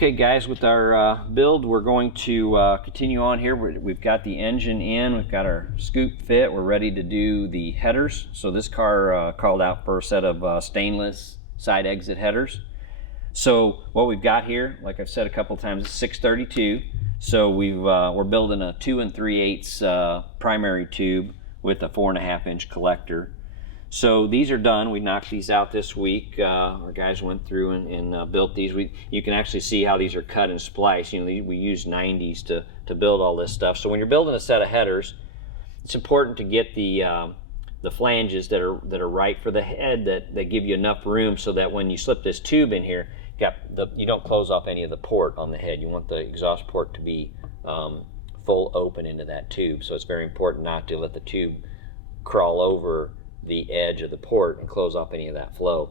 Okay guys, with our build we're going to continue on here. We've got the engine in, we've got our scoop fit, we're ready to do the headers. So this car called out for a set of stainless side exit headers. So what we've got here, like I've said a couple times, is 632. So we're building a 2 3/8 primary tube with a 4.5 inch collector. So these are done. We knocked these out this week. Our guys went through and built these. You can actually see how these are cut and spliced. You know, we use 90s to build all this stuff. So when you're building a set of headers, it's important to get the flanges that are right for the head, that give you enough room so that when you slip this tube in here, you don't close off any of the port on the head. You want the exhaust port to be full open into that tube. So it's very important not to let the tube crawl over the edge of the port and close off any of that flow.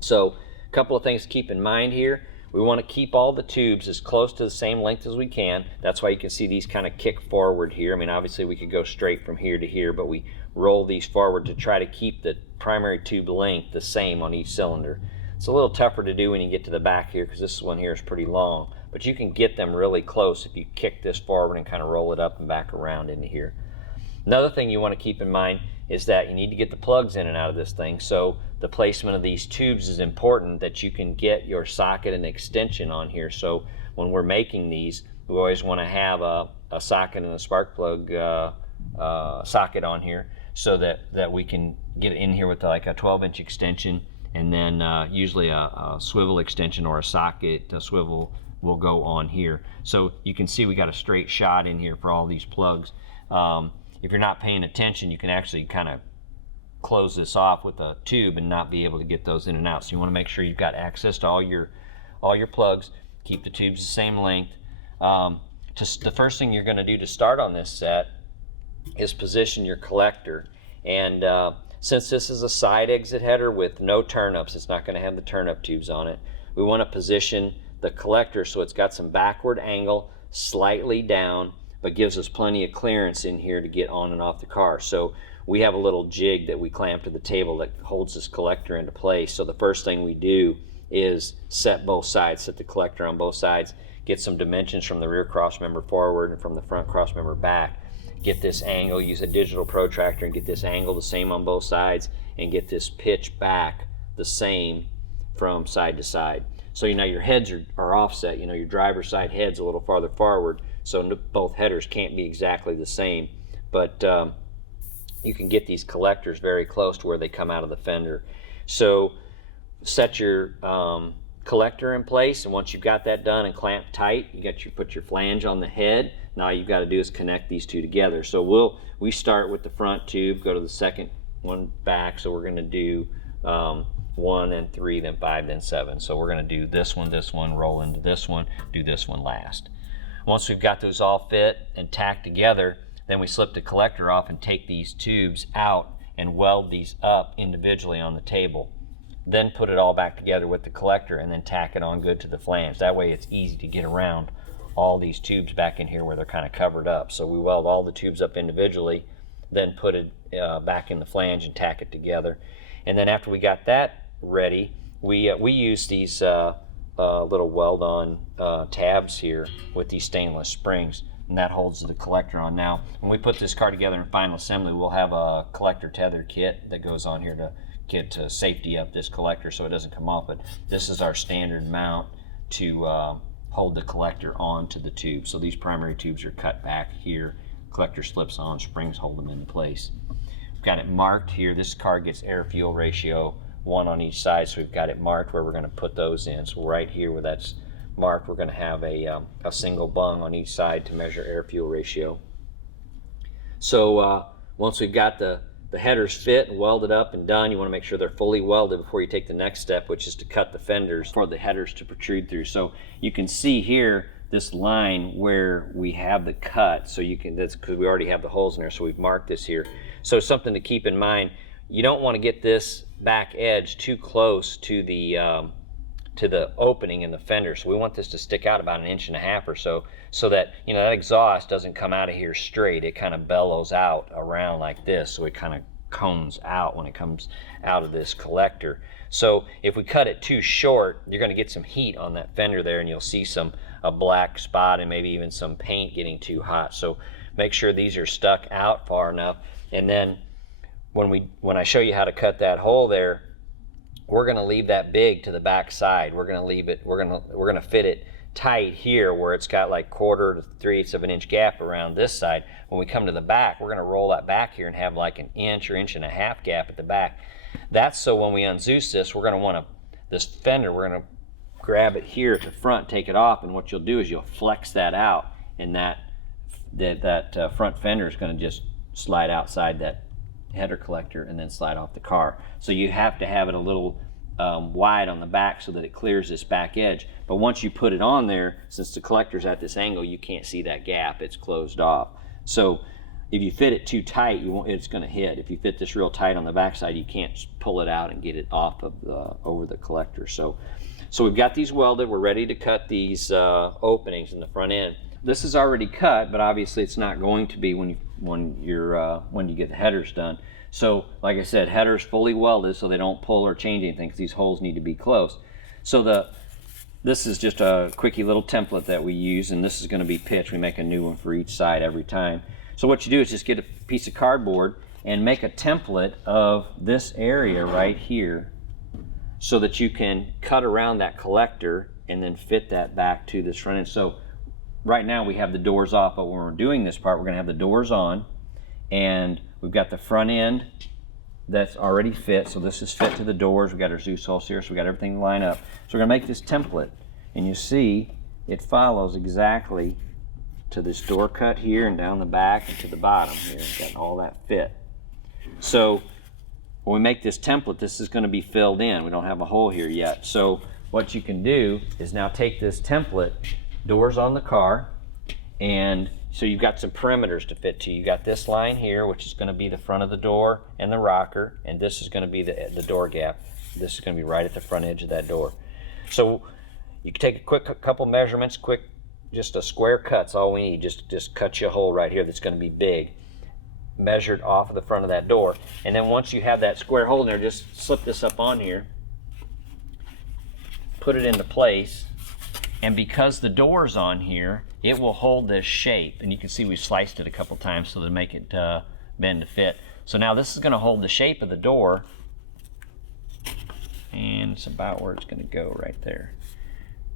So a couple of things to keep in mind here. We want to keep all the tubes as close to the same length as we can. That's why you can see these kind of kick forward here. I mean, obviously we could go straight from here to here, but we roll these forward to try to keep the primary tube length the same on each cylinder. It's a little tougher to do when you get to the back here because this one here is pretty long, but you can get them really close if you kick this forward and kind of roll it up and back around into here. Another thing you want to keep in mind is that you need to get the plugs in and out of this thing. So the placement of these tubes is important, that you can get your socket and extension on here. So when we're making these, we always want to have a socket and a spark plug socket on here so that we can get in here with like a 12-inch extension, and then usually a swivel extension or a socket swivel will go on here. So you can see we got a straight shot in here for all these plugs. If you're not paying attention, you can actually kind of close this off with a tube and not be able to get those in and out. So you want to make sure you've got access to all your plugs. Keep the tubes the same length. The first thing you're going to do to start on this set is position your collector. And since this is a side exit header with no turnups, it's not going to have the turnup tubes on it. We want to position the collector so it's got some backward angle, slightly down, but gives us plenty of clearance in here to get on and off the car. So we have a little jig that we clamp to the table that holds this collector into place. So the first thing we do is set both sides, set the collector on both sides, get some dimensions from the rear crossmember forward and from the front crossmember back, get this angle, use a digital protractor and get this angle the same on both sides, and get this pitch back the same from side to side. So you know your heads are offset. You know your driver's side head's a little farther forward, so both headers can't be exactly the same, but you can get these collectors very close to where they come out of the fender. So set your collector in place, and once you've got that done and clamped tight, you put your flange on the head. Now you've got to do is connect these two together. So we start with the front tube, go to the second one back. So we're going to do 1 and 3, then 5, then 7. So we're going to do this one, roll into this one, do this one last. Once we've got those all fit and tacked together, then we slip the collector off and take these tubes out and weld these up individually on the table. Then put it all back together with the collector and then tack it on good to the flange. That way it's easy to get around all these tubes back in here where they're kind of covered up. So we weld all the tubes up individually, then put it back in the flange and tack it together. And then after we got that ready, we use these little weld-on tabs here with these stainless springs, and that holds the collector on. Now, when we put this car together in final assembly, we'll have a collector tether kit that goes on here to get safety up this collector so it doesn't come off. But this is our standard mount to hold the collector onto the tube. So these primary tubes are cut back here. Collector slips on, springs hold them in place. We've got it marked here. This car gets air-fuel ratio 1 on each side, so we've got it marked where we're going to put those in. So right here where that's marked, we're going to have a single bung on each side to measure air-fuel ratio. So once we've got the headers fit and welded up and done, you want to make sure they're fully welded before you take the next step, which is to cut the fenders for the headers to protrude through. So you can see here this line where we have the cut, so that's because we already have the holes in there, so we've marked this here. So something to keep in mind, you don't want to get this back edge too close to the opening in the fender. So we want this to stick out about 1.5 inches or so, so that that exhaust doesn't come out of here straight. It kind of bellows out around like this, so it kind of cones out when it comes out of this collector. So if we cut it too short, you're going to get some heat on that fender there, and you'll see a black spot and maybe even some paint getting too hot. So make sure these are stuck out far enough. And then when I show you how to cut that hole there, we're going to leave that big to the back side. We're going to leave it, we're going to fit it tight here where it's got like 1/4 to 3/8 of an inch gap around this side. When we come to the back, we're going to roll that back here and have like an inch or 1.5 gap at the back. That's so when we unzeus this, we're going to want this fender, we're going to grab it here at the front, take it off, and what you'll do is you'll flex that out, and that front fender is going to just slide outside that header collector and then slide off the car. So you have to have it a little wide on the back so that it clears this back edge. But once you put it on there, since the collector's at this angle, you can't see that gap. It's closed off. So if you fit it too tight, it's going to hit. If you fit this real tight on the backside, you can't pull it out and get it off of over the collector. So we've got these welded. We're ready to cut these openings in the front end. This is already cut, but obviously it's not going to be when you get the headers done. So like I said, headers fully welded so they don't pull or change anything, because these holes need to be closed. So this is just a quickie little template that we use, and this is going to be pitched. We make a new one for each side every time. So what you do is just get a piece of cardboard and make a template of this area right here so that you can cut around that collector and then fit that back to this front end. So right now we have the doors off, but when we're doing this part, we're going to have the doors on, and we've got the front end that's already fit. So this is fit to the doors. We've got our Zeus holes here, so we've got everything lined up. So we're going to make this template, and you see it follows exactly to this door cut here and down the back and to the bottom here. We've got all that fit. So when we make this template, this is going to be filled in. We don't have a hole here yet. So what you can do is now take this template, doors on the car, and so you've got some perimeters to fit to. You got this line here, which is going to be the front of the door and the rocker, and this is going to be the door gap. This is going to be right at the front edge of that door. So you can take a couple measurements, just a square cut's all we need. Just cut you a hole right here that's going to be big, measured off of the front of that door. And then once you have that square hole in there, just slip this up on here, put it into place, and because the door's on here, it will hold this shape. And you can see we've sliced it a couple times so to make it bend to fit. So now this is going to hold the shape of the door, and it's about where it's going to go right there.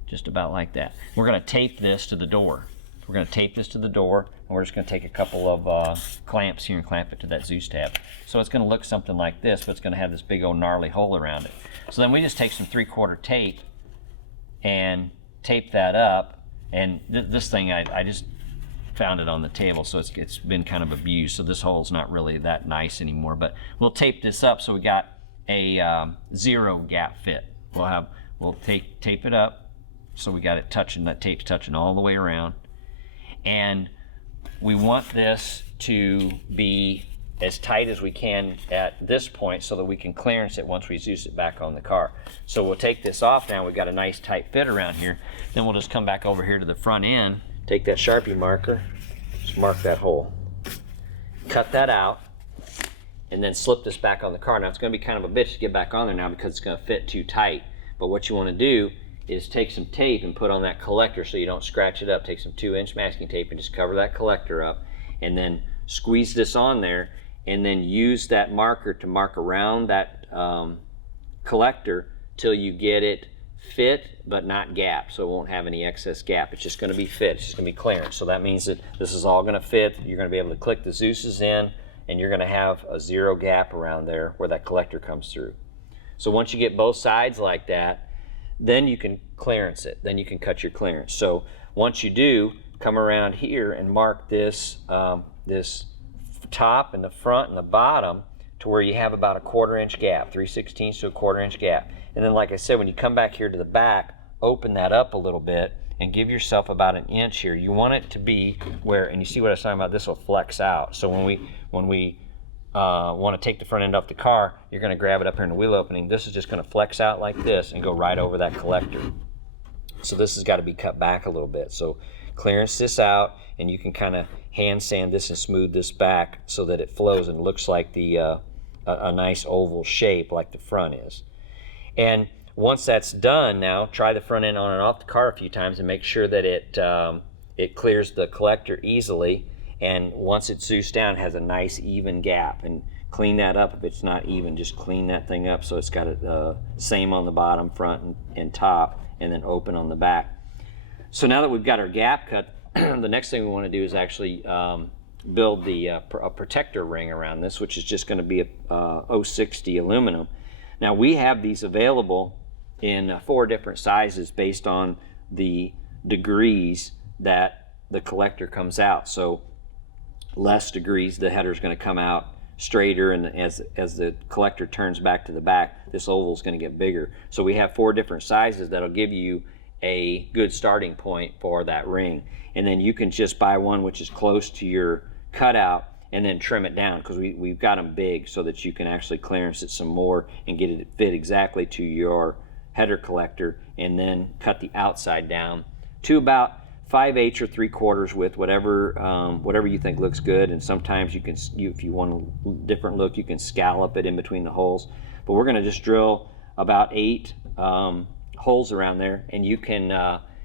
Just about like that. We're going to tape this to the door. We're going to tape this to the door, and we're just going to take a couple of clamps here and clamp it to that Zeus tab. So it's going to look something like this, but it's going to have this big old gnarly hole around it. So then we just take some 3/4 tape and tape that up. And this thing, I just found it on the table, so it's been kind of abused, so this hole's not really that nice anymore. But we'll tape this up so we got a 0 gap fit. We'll tape it up so we got it touching, that tape's touching all the way around. And we want this to be as tight as we can at this point so that we can clearance it once we Zeus it back on the car. So we'll take this off now. We've got a nice tight fit around here. Then we'll just come back over here to the front end, take that Sharpie marker, just mark that hole, cut that out, and then slip this back on the car. Now it's going to be kind of a bitch to get back on there now because it's going to fit too tight. But what you want to do is take some tape and put on that collector so you don't scratch it up. Take some 2-inch masking tape and just cover that collector up, and then squeeze this on there, and then use that marker to mark around that collector till you get it fit but not gap, so it won't have any excess gap. It's just going to be fit. It's just going to be clearance. So that means that this is all going to fit. You're going to be able to click the Zeus's in, and you're going to have a 0 gap around there where that collector comes through. So once you get both sides like that, then you can clearance it. Then you can cut your clearance. So once you do, come around here and mark this this top and the front and the bottom to where you have about a 1/4 inch gap, 3/16 to a 1/4 inch gap. And then, like I said, when you come back here to the back, open that up a little bit and give yourself about 1 inch here. You want it to be where, and you see what I was talking about, this will flex out. So when we want to take the front end off the car, you're going to grab it up here in the wheel opening. This is just going to flex out like this and go right over that collector. So this has got to be cut back a little bit. So clearance this out, and you can kind of hand sand this and smooth this back so that it flows and looks like the a nice oval shape like the front is. And once that's done, now try the front end on and off the car a few times and make sure that it clears the collector easily. And once it's Zeused down, it has a nice even gap. And clean that up. If it's not even, just clean that thing up so it's got it same on the bottom, front, and top, and then open on the back. So now that we've got our gap cut, the next thing we want to do is actually build a protector ring around this, which is just going to be a 060 aluminum. Now we have these available in 4 different sizes based on the degrees that the collector comes out. So less degrees, the header is going to come out straighter, and as the collector turns back to the back, this oval is going to get bigger. So we have 4 different sizes that'll give you a good starting point for that ring. And then you can just buy one which is close to your cutout and then trim it down, because we've got them big so that you can actually clearance it some more and get it to fit exactly to your header collector, and then cut the outside down to about 5/8 or 3/4 width, whatever you think looks good. And sometimes if you want a different look, you can scallop it in between the holes. But we're going to just drill about 8 holes around there, and you can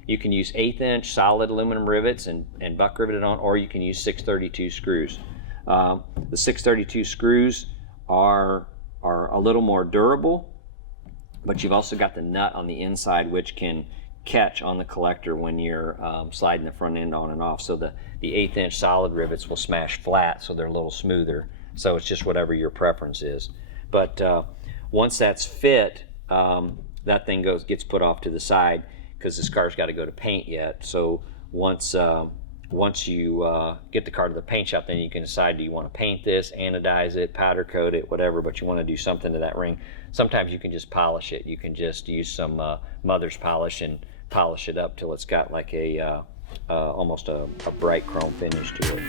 use 1/8 inch solid aluminum rivets and buck rivet it on, or you can use 632 screws. The 632 screws are a little more durable, but you've also got the nut on the inside which can catch on the collector when you're sliding the front end on and off. So the 1/8 inch solid rivets will smash flat, so they're a little smoother. So it's just whatever your preference is. But once that's fit, that thing gets put off to the side, because this car's got to go to paint yet. So once you get the car to the paint shop, then you can decide, do you want to paint this, anodize it, powder coat it, whatever, but you want to do something to that ring. Sometimes you can just polish it. You can just use some mother's polish and polish it up till it's got like almost a bright chrome finish to it.